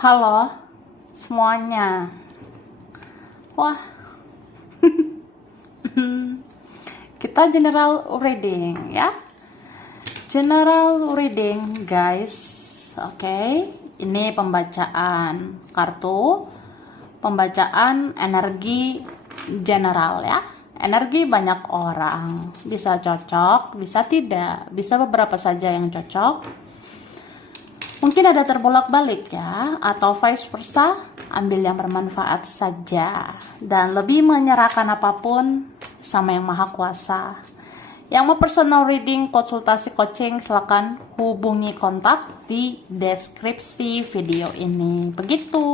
Halo semuanya. Wah, kita general reading ya. General reading, guys. Oke, ini pembacaan kartu, pembacaan energi general ya. Energi banyak orang, bisa cocok, bisa tidak, bisa beberapa saja yang cocok. Mungkin ada terbolak-balik ya, atau vice versa, ambil yang bermanfaat saja. Dan lebih menyerahkan apapun sama yang maha kuasa. Yang mau personal reading, konsultasi coaching, silakan hubungi kontak di deskripsi video ini. Begitu.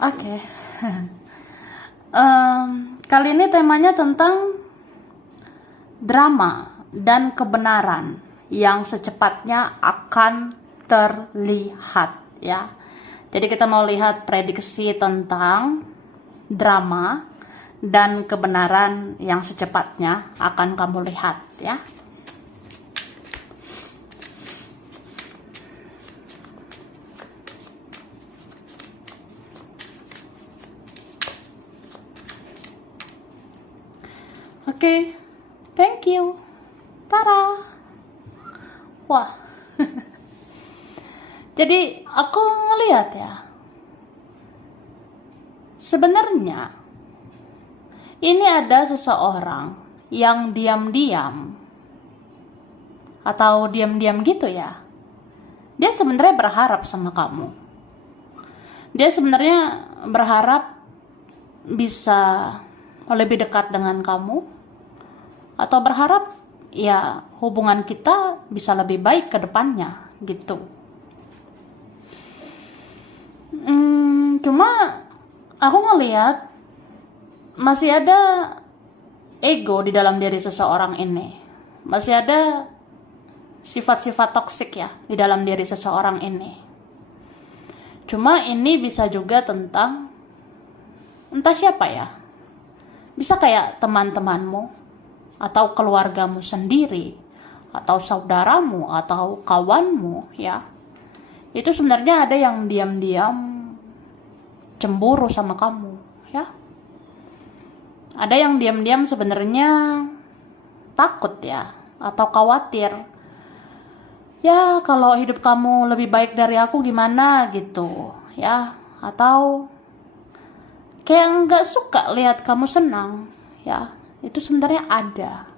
Oke. Kali ini temanya tentang drama dan kebenaran yang secepatnya akan terlihat ya. Jadi kita mau lihat prediksi tentang drama dan kebenaran yang secepatnya akan kamu lihat ya. Oke, thank you. Tara. Wah. Jadi aku ngelihat ya. Sebenarnya ini ada seseorang yang diam-diam atau diam-diam gitu ya. Dia sebenarnya berharap sama kamu. Dia sebenarnya berharap bisa lebih dekat dengan kamu, atau berharap ya hubungan kita bisa lebih baik ke depannya gitu. Cuma aku ngelihat masih ada ego di dalam diri seseorang ini. Masih ada sifat-sifat toksik ya di dalam diri seseorang ini. Cuma ini bisa juga tentang entah siapa ya. Bisa kayak teman-temanmu, atau keluargamu sendiri, atau saudaramu, atau kawanmu ya. Itu sebenarnya ada yang diam-diam cemburu sama kamu ya. Ada yang diam-diam sebenarnya takut ya, atau khawatir. Ya, kalau hidup kamu lebih baik dari aku gimana gitu ya. Atau kayak nggak suka lihat kamu senang ya. Itu sebenarnya ada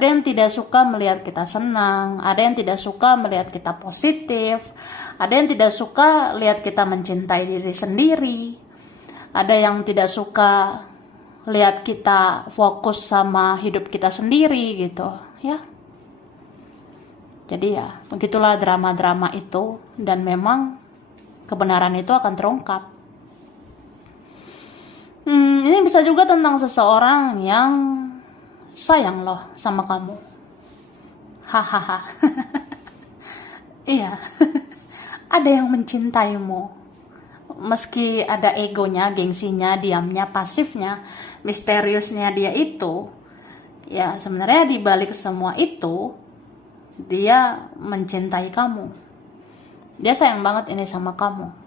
yang tidak suka melihat kita senang, ada yang tidak suka melihat kita positif, ada yang tidak suka lihat kita mencintai diri sendiri, ada yang tidak suka lihat kita fokus sama hidup kita sendiri gitu ya. Jadi ya begitulah drama-drama itu, dan memang kebenaran itu akan terungkap. Ini bisa juga tentang seseorang yang sayang loh sama kamu. Hahaha. Iya. Ada yang mencintaimu. Meski ada egonya, gengsinya, diamnya, pasifnya, misteriusnya dia itu, ya sebenarnya di balik semua itu dia mencintai kamu. Dia sayang banget ini sama kamu.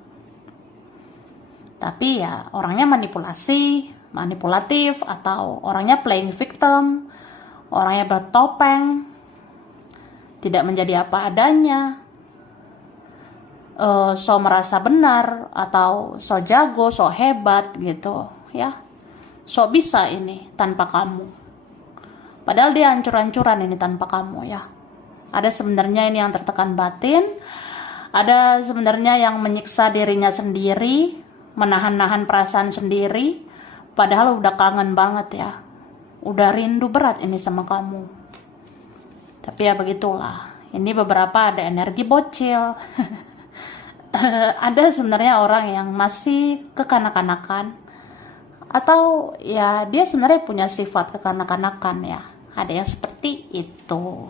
Tapi ya orangnya manipulatif, atau orangnya playing victim, orangnya bertopeng, tidak menjadi apa adanya, so merasa benar, atau so jago, so hebat gitu ya, so bisa ini tanpa kamu. Padahal dia hancur-hancuran ini tanpa kamu ya. Ada sebenarnya ini yang tertekan batin, ada sebenarnya yang menyiksa dirinya sendiri, menahan-nahan perasaan sendiri, padahal udah kangen banget ya, udah rindu berat ini sama kamu. Tapi ya begitulah, ini beberapa ada energi bocil. Ada sebenarnya orang yang masih kekanak-kanakan, atau ya dia sebenarnya punya sifat kekanak-kanakan ya. Ada yang seperti itu.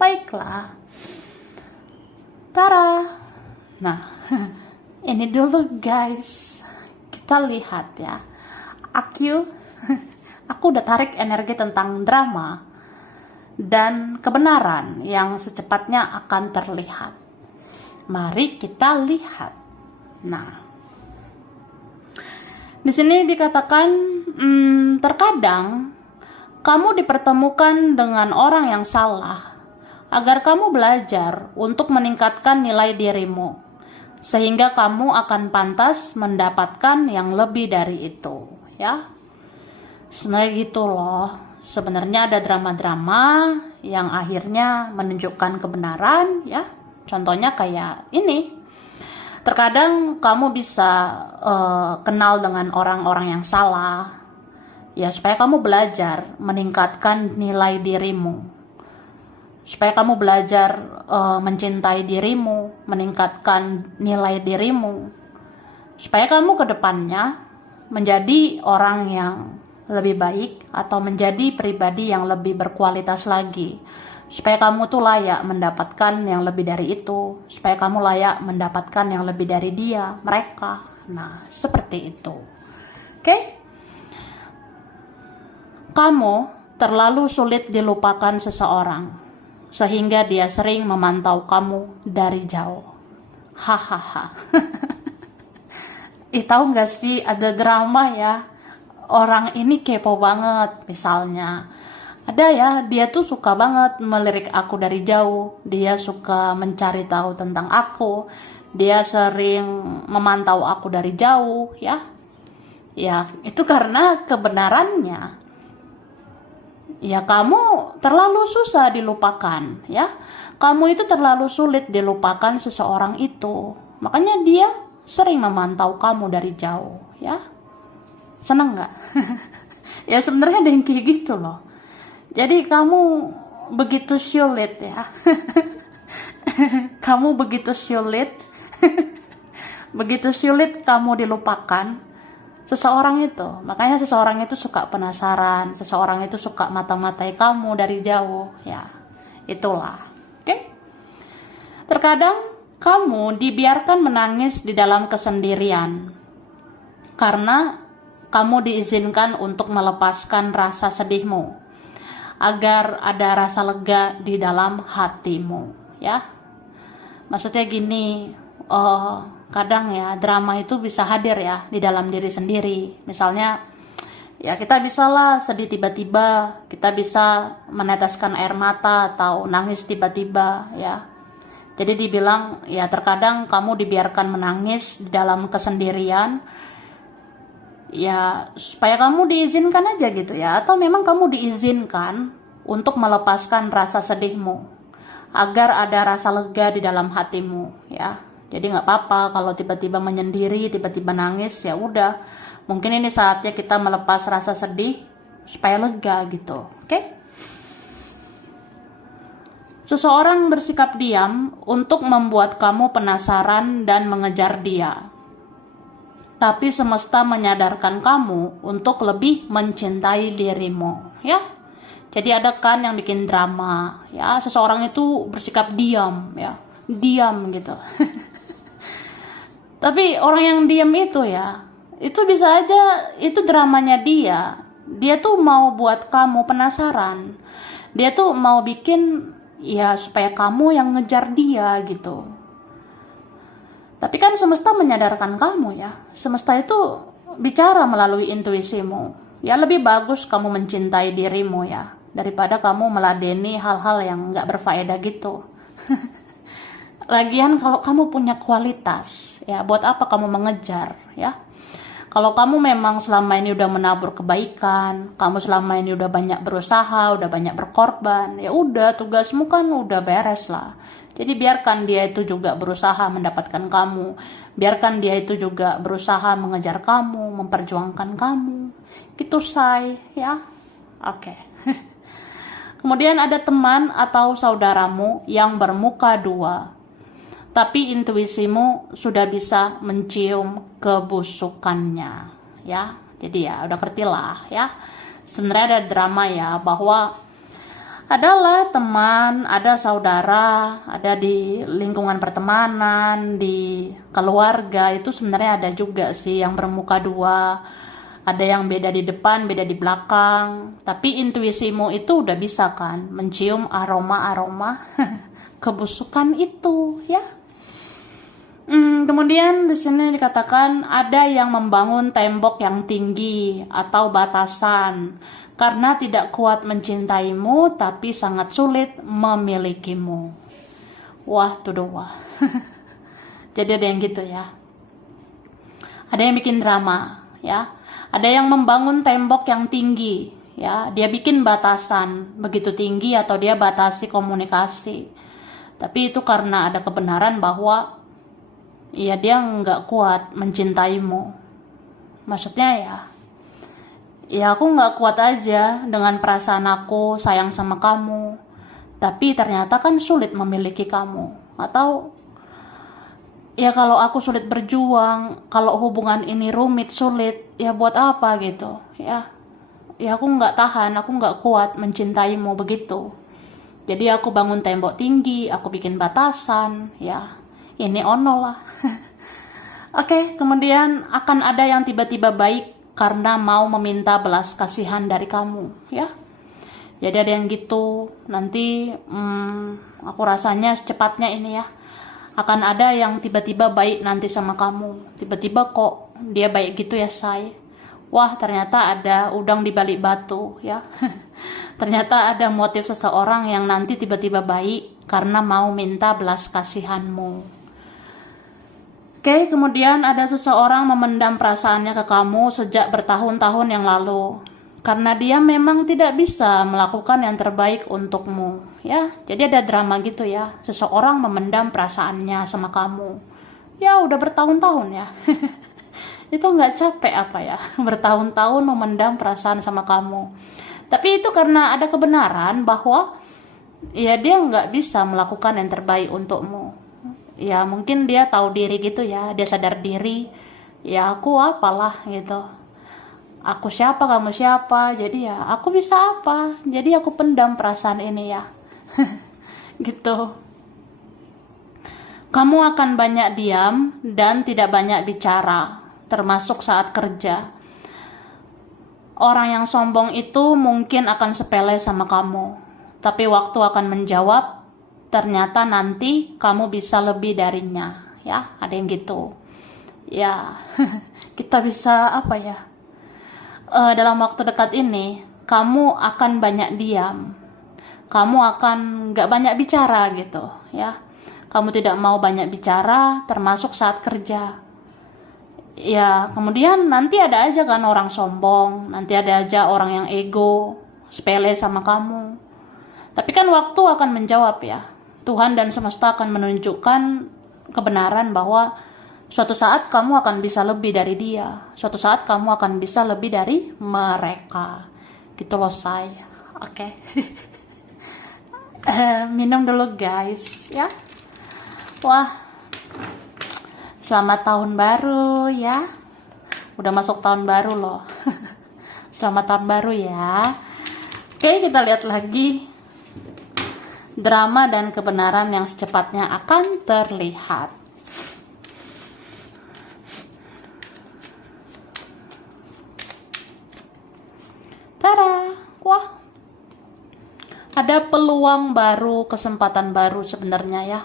Baiklah, Tara. Nah, ini dulu guys, kita lihat ya. Aku udah tarik energi tentang drama dan kebenaran yang secepatnya akan terlihat. Mari kita lihat. Nah, di sini dikatakan terkadang kamu dipertemukan dengan orang yang salah agar kamu belajar untuk meningkatkan nilai dirimu, sehingga kamu akan pantas mendapatkan yang lebih dari itu, ya. Sebenarnya gitu loh. Sebenarnya ada drama-drama yang akhirnya menunjukkan kebenaran, ya. Contohnya kayak ini. Terkadang kamu bisa kenal dengan orang-orang yang salah, ya, supaya kamu belajar meningkatkan nilai dirimu, supaya kamu belajar mencintai dirimu, meningkatkan nilai dirimu, supaya kamu ke depannya menjadi orang yang lebih baik atau menjadi pribadi yang lebih berkualitas lagi, supaya kamu tuh layak mendapatkan yang lebih dari itu, supaya kamu layak mendapatkan yang lebih dari dia, mereka. Nah, seperti itu. Oke? Kamu terlalu sulit dilupakan seseorang, sehingga dia sering memantau kamu dari jauh. Hahaha. Tahu gak sih, ada drama ya, orang ini kepo banget. Misalnya ada ya, dia tuh suka banget melirik aku dari jauh, dia suka mencari tahu tentang aku, dia sering memantau aku dari jauh, ya. Ya, itu karena kebenarannya, ya, kamu terlalu susah dilupakan, ya. Kamu itu terlalu sulit dilupakan seseorang itu, makanya dia sering memantau kamu dari jauh, ya. Seneng nggak? Ya, sebenarnya ada yang kayak gitu loh. Jadi kamu begitu sulit, ya. Kamu begitu sulit. Begitu sulit kamu dilupakan seseorang itu. Makanya seseorang itu suka penasaran, seseorang itu suka mata-matai kamu dari jauh, ya. Itulah. Oke? Terkadang kamu dibiarkan menangis di dalam kesendirian karena kamu diizinkan untuk melepaskan rasa sedihmu, agar ada rasa lega di dalam hatimu, ya. Maksudnya gini, kadang ya drama itu bisa hadir ya di dalam diri sendiri. Misalnya, ya, kita bisalah sedih tiba-tiba, kita bisa meneteskan air mata atau nangis tiba-tiba, ya. Jadi dibilang, ya, terkadang kamu dibiarkan menangis di dalam kesendirian, ya, supaya kamu diizinkan aja gitu ya, atau memang kamu diizinkan untuk melepaskan rasa sedihmu agar ada rasa lega di dalam hatimu, ya. Jadi nggak apa-apa kalau tiba-tiba menyendiri, tiba-tiba nangis, ya udah, mungkin ini saatnya kita melepas rasa sedih supaya lega gitu. Oke? Seseorang bersikap diam untuk membuat kamu penasaran dan mengejar dia, tapi semesta menyadarkan kamu untuk lebih mencintai dirimu, ya. Jadi ada kan yang bikin drama, ya, seseorang itu bersikap diam, ya, diam gitu. Tapi orang yang diam itu, ya, itu bisa aja itu dramanya dia. Dia tuh mau buat kamu penasaran. Dia tuh mau bikin, ya, supaya kamu yang ngejar dia gitu. Tapi kan semesta menyadarkan kamu, ya. Semesta itu bicara melalui intuisimu. Ya, lebih bagus kamu mencintai dirimu, ya, daripada kamu meladeni hal-hal yang nggak berfaedah gitu. Lagian kalau kamu punya kualitas, ya, buat apa kamu mengejar, ya? Kalau kamu memang selama ini udah menabur kebaikan, kamu selama ini udah banyak berusaha, udah banyak berkorban, ya udah, tugasmu kan udah beres lah. Jadi biarkan dia itu juga berusaha mendapatkan kamu. Biarkan dia itu juga berusaha mengejar kamu, memperjuangkan kamu. Gitu, say, ya. Oke. Kemudian ada teman atau saudaramu yang bermuka dua, tapi intuisimu sudah bisa mencium kebusukannya, ya. Jadi ya udah ngerti lah, ya. Sebenarnya ada drama ya, bahwa adalah teman, ada saudara, ada di lingkungan pertemanan, di keluarga, itu sebenarnya ada juga sih yang bermuka dua. Ada yang beda di depan, beda di belakang. Tapi intuisimu itu udah bisa kan mencium aroma-aroma kebusukan itu, ya. Kemudian di sini dikatakan ada yang membangun tembok yang tinggi atau batasan karena tidak kuat mencintaimu tapi sangat sulit memilikimu. Wah, tuh wah. Jadi ada yang gitu ya. Ada yang bikin drama, ya. Ada yang membangun tembok yang tinggi, ya. Dia bikin batasan begitu tinggi atau dia batasi komunikasi. Tapi itu karena ada kebenaran bahwa ya dia nggak kuat mencintaimu. Maksudnya ya aku nggak kuat aja dengan perasaan aku sayang sama kamu. Tapi ternyata kan sulit memiliki kamu. Atau ya kalau aku sulit berjuang, kalau hubungan ini rumit, sulit, ya buat apa gitu. Ya aku nggak tahan, aku nggak kuat mencintaimu begitu. Jadi aku bangun tembok tinggi, aku bikin batasan, ya ini ono lah. Oke, kemudian akan ada yang tiba-tiba baik karena mau meminta belas kasihan dari kamu, ya. Jadi ada yang gitu. Nanti aku rasanya secepatnya ini ya. Akan ada yang tiba-tiba baik nanti sama kamu. Tiba-tiba kok dia baik gitu ya, say. Wah, ternyata ada udang di balik batu, ya. Ternyata ada motif seseorang yang nanti tiba-tiba baik karena mau minta belas kasihanmu. Oke, kemudian ada seseorang memendam perasaannya ke kamu sejak bertahun-tahun yang lalu. Karena dia memang tidak bisa melakukan yang terbaik untukmu. Ya, jadi ada drama gitu ya. Seseorang memendam perasaannya sama kamu. Ya, udah bertahun-tahun ya. Itu nggak capek apa ya? Bertahun-tahun memendam perasaan sama kamu. Tapi itu karena ada kebenaran bahwa ya dia nggak bisa melakukan yang terbaik untukmu. Ya mungkin dia tahu diri gitu ya, dia sadar diri. Ya aku apalah gitu. Aku siapa, kamu siapa, jadi ya aku bisa apa. Jadi aku pendam perasaan ini ya. Gitu. Kamu akan banyak diam dan tidak banyak bicara, termasuk saat kerja. Orang yang sombong itu mungkin akan sepele sama kamu, tapi waktu akan menjawab, ternyata nanti kamu bisa lebih darinya. Ya, ada yang gitu. Ya, kita bisa apa ya? Dalam waktu dekat ini, kamu akan banyak diam. Kamu akan gak banyak bicara gitu, ya. Kamu tidak mau banyak bicara, termasuk saat kerja. Ya, kemudian nanti ada aja kan orang sombong, nanti ada aja orang yang ego, sepele sama kamu. Tapi kan waktu akan menjawab ya. Tuhan dan semesta akan menunjukkan kebenaran bahwa suatu saat kamu akan bisa lebih dari dia. Suatu saat kamu akan bisa lebih dari mereka. Gitu loh, say. Oke. Minum dulu guys, ya. Wah. Selamat tahun baru ya. Udah masuk tahun baru loh. Selamat tahun baru ya. Oke, kita lihat lagi drama dan kebenaran yang secepatnya akan terlihat. Tada! Wah. Ada peluang baru, kesempatan baru sebenarnya ya.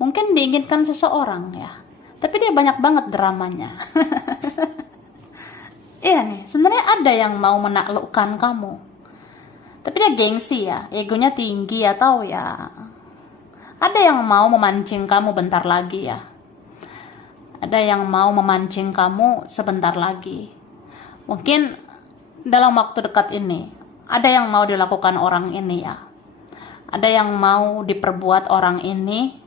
Mungkin diinginkan seseorang ya. Tapi dia banyak banget dramanya. Iya nih, sebenarnya ada yang mau menaklukkan kamu. Tapi dia gengsi ya, egonya tinggi atau ya ada yang mau memancing kamu bentar lagi ya. Ada yang mau memancing kamu sebentar lagi. Mungkin dalam waktu dekat ini ada yang mau dilakukan orang ini ya. Ada yang mau diperbuat orang ini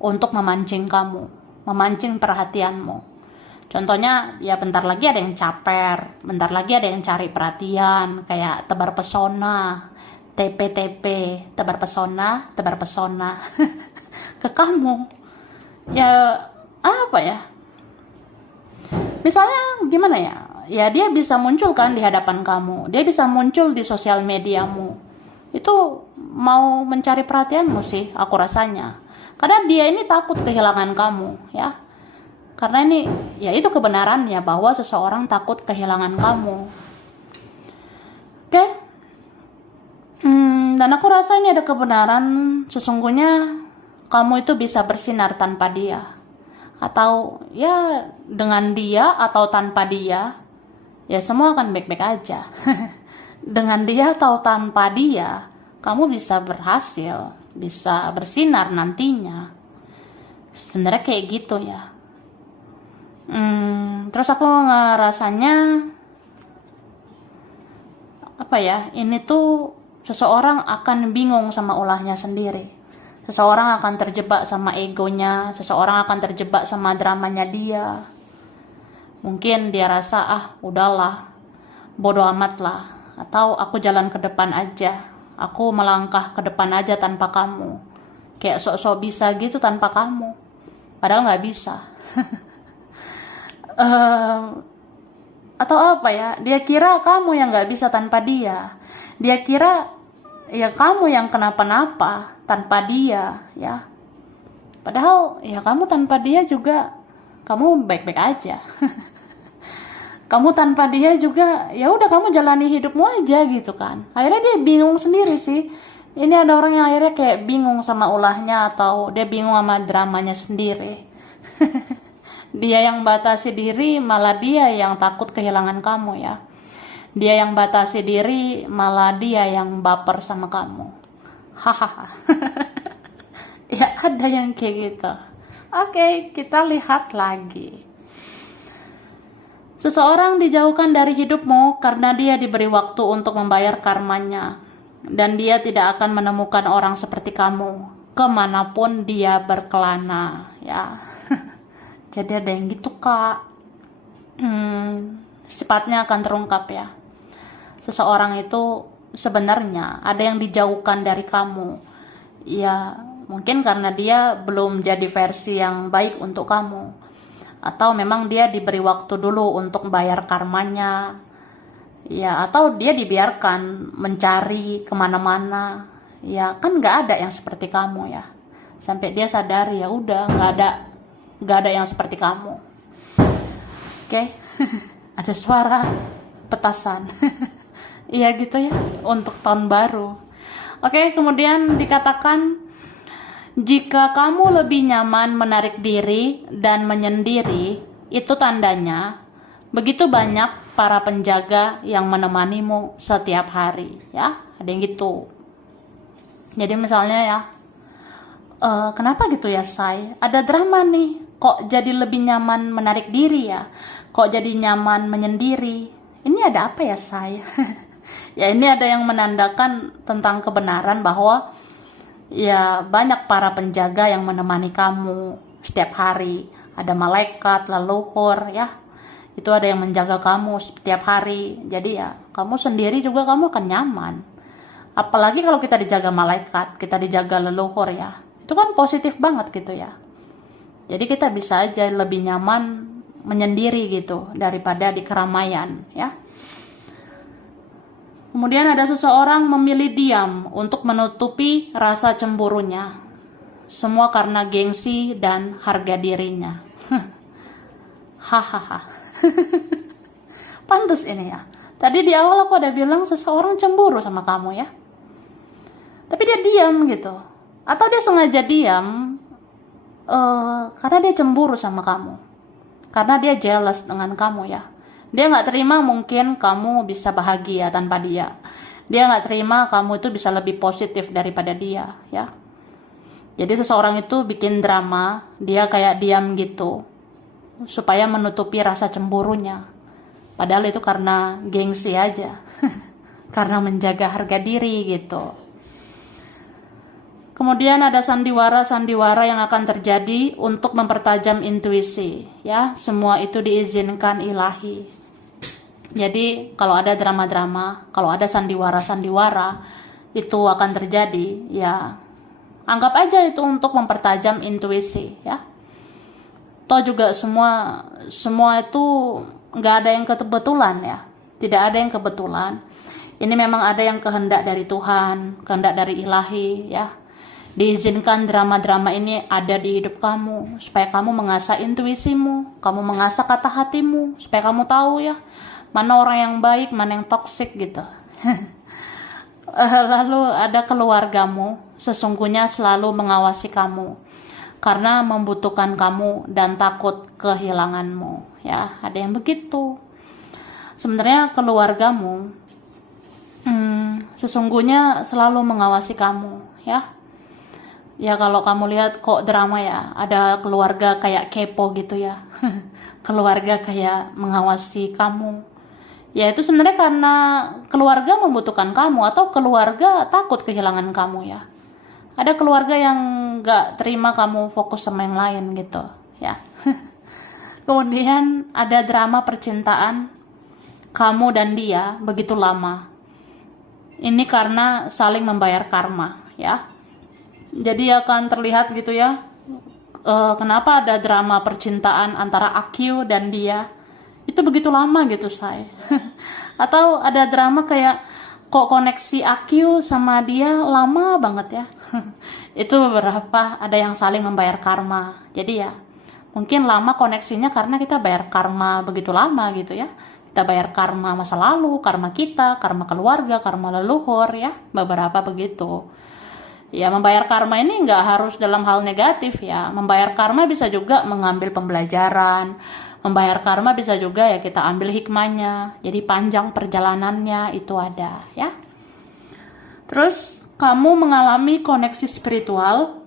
untuk memancing kamu, memancing perhatianmu. Contohnya ya bentar lagi ada yang caper, bentar lagi ada yang cari perhatian, kayak tebar pesona, TP-TP, tebar pesona ke kamu. Ya apa ya? Misalnya gimana ya? Ya dia bisa muncul kan di hadapan kamu, dia bisa muncul di sosial mediamu. Itu mau mencari perhatianmu sih, aku rasanya. Karena dia ini takut kehilangan kamu, ya. Karena ini, ya itu kebenarannya bahwa seseorang takut kehilangan kamu. Oke? Dan aku rasa ini ada kebenaran, sesungguhnya kamu itu bisa bersinar tanpa dia. atau ya dengan dia atau tanpa dia, ya semua akan baik-baik aja. Dengan dia atau tanpa dia, kamu bisa berhasil, bisa bersinar nantinya. Sebenarnya kayak gitu ya. Terus aku ngerasanya apa ya, ini tuh seseorang akan bingung sama ulahnya sendiri. Seseorang akan terjebak sama egonya, seseorang akan terjebak sama dramanya dia. Mungkin dia rasa, udahlah, bodo amat lah, atau aku jalan ke depan aja, aku melangkah ke depan aja tanpa kamu, kayak sok-sok bisa gitu tanpa kamu, padahal nggak bisa. Atau apa ya, dia kira kamu yang nggak bisa tanpa dia, dia kira ya kamu yang kenapa-napa tanpa dia ya, padahal ya kamu tanpa dia juga kamu baik-baik aja. Kamu tanpa dia juga ya udah, kamu jalani hidupmu aja gitu kan. Akhirnya dia bingung sendiri sih. Ini ada orang yang akhirnya kayak bingung sama ulahnya, atau dia bingung sama dramanya sendiri. Dia yang batasi diri, malah dia yang takut kehilangan kamu ya. Dia yang batasi diri, malah dia yang baper sama kamu. Hahaha. Ya ada yang kayak gitu. Oke, kita lihat lagi. Seseorang dijauhkan dari hidupmu karena dia diberi waktu untuk membayar karmanya. Dan dia tidak akan menemukan orang seperti kamu kemanapun dia berkelana ya. Jadi ada yang gitu kak. Secepatnya akan terungkap ya. Seseorang itu sebenarnya ada yang dijauhkan dari kamu. Ya mungkin karena dia belum jadi versi yang baik untuk kamu, atau memang dia diberi waktu dulu untuk bayar karmanya ya, atau dia dibiarkan mencari kemana-mana ya, kan nggak ada yang seperti kamu ya, sampai dia sadar ya udah nggak ada yang seperti kamu. Oke. Ada suara petasan. Iya gitu ya untuk tahun baru. Oke, kemudian dikatakan, jika kamu lebih nyaman menarik diri dan menyendiri, itu tandanya begitu banyak para penjaga yang menemanimu setiap hari ya. Ada yang gitu. Jadi misalnya ya, kenapa gitu ya Say? Ada drama nih, kok jadi lebih nyaman menarik diri ya? Kok jadi nyaman menyendiri? Ini ada apa ya Say? Ya ini ada yang menandakan tentang kebenaran bahwa ya banyak para penjaga yang menemani kamu setiap hari. Ada malaikat, leluhur ya. Itu ada yang menjaga kamu setiap hari. Jadi ya kamu sendiri juga kamu akan nyaman. Apalagi kalau kita dijaga malaikat, kita dijaga leluhur ya. Itu kan positif banget gitu ya. Jadi kita bisa aja lebih nyaman menyendiri gitu daripada di keramaian ya. Kemudian ada seseorang memilih diam untuk menutupi rasa cemburunya. Semua karena gengsi dan harga dirinya. Hahaha. Pantes ini ya. Tadi di awal aku ada bilang seseorang cemburu sama kamu ya. Tapi dia diam gitu. Atau dia sengaja diam karena dia cemburu sama kamu. Karena dia jealous dengan kamu ya. Dia nggak terima mungkin kamu bisa bahagia tanpa dia. Dia nggak terima kamu itu bisa lebih positif daripada dia ya. Jadi seseorang itu bikin drama, dia kayak diam gitu supaya menutupi rasa cemburunya. Padahal itu karena gengsi aja. Karena menjaga harga diri gitu. Kemudian ada sandiwara-sandiwara yang akan terjadi untuk mempertajam intuisi ya. Semua itu diizinkan ilahi. Jadi kalau ada drama-drama, kalau ada sandiwara-sandiwara itu akan terjadi ya, anggap aja itu untuk mempertajam intuisi ya. Toh juga semua itu nggak ada yang kebetulan ya, tidak ada yang kebetulan. Ini memang ada yang kehendak dari Tuhan, kehendak dari ilahi ya. Diizinkan drama-drama ini ada di hidup kamu supaya kamu mengasah intuisimu, kamu mengasah kata hatimu, supaya kamu tahu ya mana orang yang baik, mana yang toksik gitu. Lalu ada keluargamu, sesungguhnya selalu mengawasi kamu. karena membutuhkan kamu dan takut kehilanganmu. Ya, ada yang begitu. Sebenarnya keluargamu sesungguhnya selalu mengawasi kamu, ya. Ya kalau kamu lihat kok drama ya, ada keluarga kayak kepo gitu ya. Keluarga kayak mengawasi kamu. Ya itu sebenarnya karena keluarga membutuhkan kamu atau keluarga takut kehilangan kamu ya. Ada keluarga yang gak terima kamu fokus sama yang lain gitu ya. Kemudian ada drama percintaan kamu dan dia begitu lama. Ini karena saling membayar karma ya. Jadi akan terlihat gitu ya, kenapa ada drama percintaan antara Akyu dan dia itu begitu lama gitu say. Atau ada drama kayak kok koneksi Akyu sama dia lama banget ya. Itu beberapa ada yang saling membayar karma. Jadi ya mungkin lama koneksinya karena kita bayar karma begitu lama gitu ya. Kita bayar karma masa lalu, karma kita, karma keluarga, karma leluhur ya, beberapa begitu. Ya, membayar karma ini nggak harus dalam hal negatif ya. Membayar karma bisa juga mengambil pembelajaran. Membayar karma bisa juga ya kita ambil hikmahnya. Jadi panjang perjalanannya itu ada ya. Terus kamu mengalami koneksi spiritual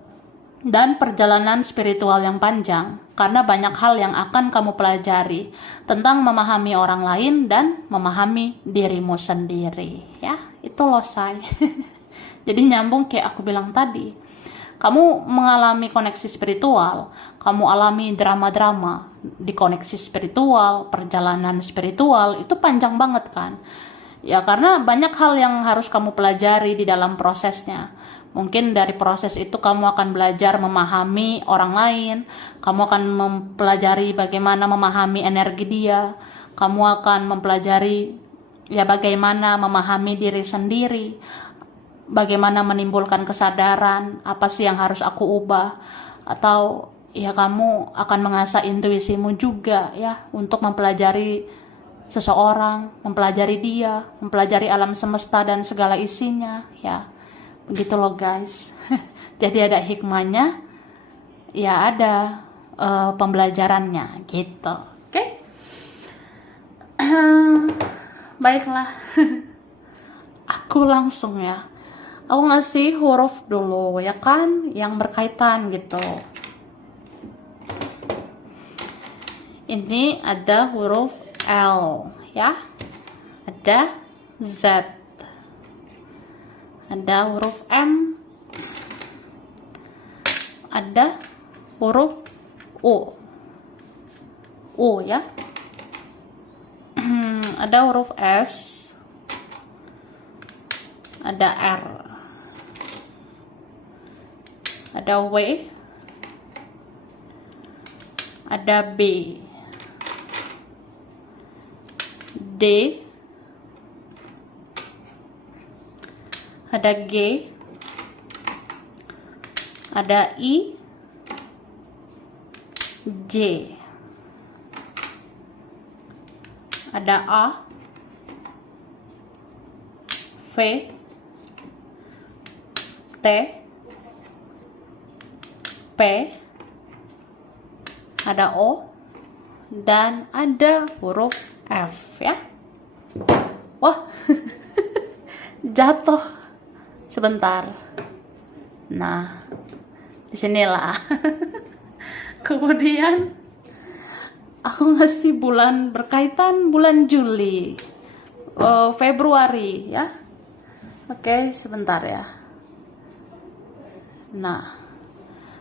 dan perjalanan spiritual yang panjang karena banyak hal yang akan kamu pelajari tentang memahami orang lain dan memahami dirimu sendiri ya. Itu loh say. Jadi nyambung kayak aku bilang tadi. Kamu mengalami koneksi spiritual, kamu alami drama-drama di koneksi spiritual, perjalanan spiritual, itu panjang banget kan. Ya karena banyak hal yang harus kamu pelajari di dalam prosesnya. Mungkin dari proses itu kamu akan belajar memahami orang lain, kamu akan mempelajari bagaimana memahami energi dia, kamu akan mempelajari ya bagaimana memahami diri sendiri, bagaimana menimbulkan kesadaran, apa sih yang harus aku ubah, atau ya kamu akan mengasah intuisimu juga ya untuk mempelajari seseorang, mempelajari dia, mempelajari alam semesta dan segala isinya ya. Begitu loh guys. Jadi ada hikmahnya, ya ada pembelajarannya gitu. Oke? Baiklah. Aku langsung ya. Aku ngasih huruf dulu ya kan yang berkaitan gitu. Ini ada huruf L ya. Ada Z. Ada huruf M. Ada huruf U. U ya. Ada huruf S. Ada R. Ada W, ada B, D, ada G, ada I, J, ada A, V, T, P, ada O, dan ada huruf F ya. Wah, jatuh sebentar. Nah, disinilah. Kemudian aku ngasih bulan berkaitan bulan Juli, Februari ya. Oke, sebentar ya. Nah,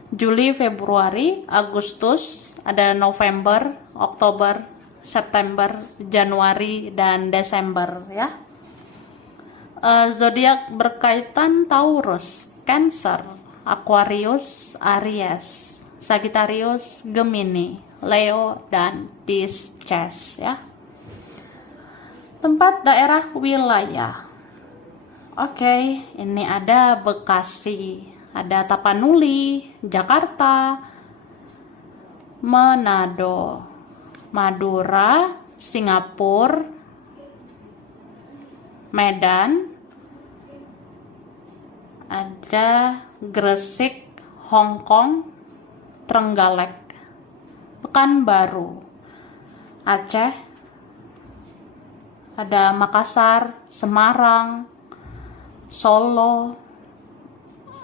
Juli, Februari, Agustus, ada November, Oktober, September, Januari, dan Desember ya. Zodiak berkaitan Taurus, Cancer, Aquarius, Aries, Sagittarius, Gemini, Leo, dan Pisces ya. Tempat daerah wilayah. Oke, ini ada Bekasi, ada Tapanuli, Jakarta, Manado, Madura, Singapura, Medan, ada Gresik, Hong Kong, Trenggalek, Pekanbaru, Aceh, ada Makassar, Semarang, Solo,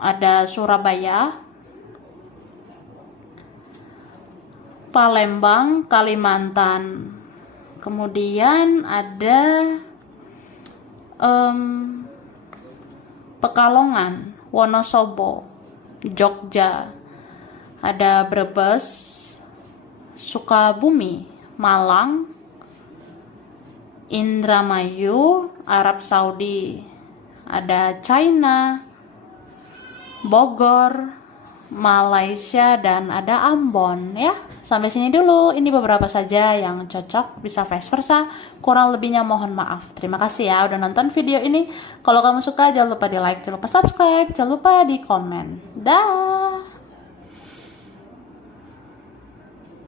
ada Surabaya, Palembang, Kalimantan. Kemudian ada Pekalongan, Wonosobo, Jogja, ada Brebes, Sukabumi, Malang, Indramayu, Arab Saudi, ada China, Bogor, Malaysia, dan ada Ambon ya. Sampai sini dulu, ini beberapa saja yang cocok, bisa vice versa. Kurang lebihnya mohon maaf. Terima kasih ya udah nonton video ini. Kalau kamu suka jangan lupa di like, jangan lupa subscribe, jangan lupa di komen. Dah.